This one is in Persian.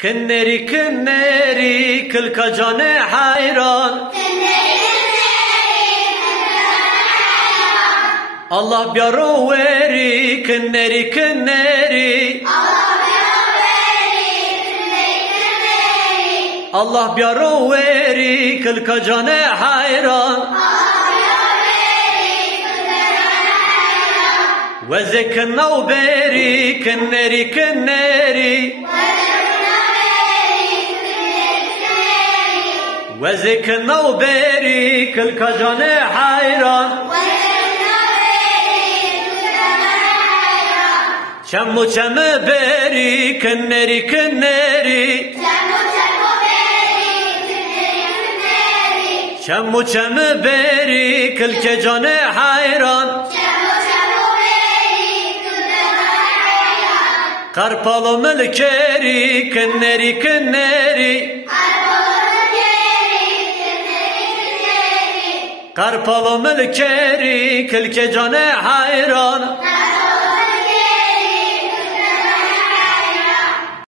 كنري كنري كل كجان حيران الله بيارو ويري كنري كنري الله بيارو ويري كل كجان حيران وزك النوبري كنري كنري وزك النوبري كل كجان حيران شمو شم بري كنري كنري شمو شم بري كل كجان حيران قربالو ملكري كنري كنري قربالو ملكري كل كجان حيران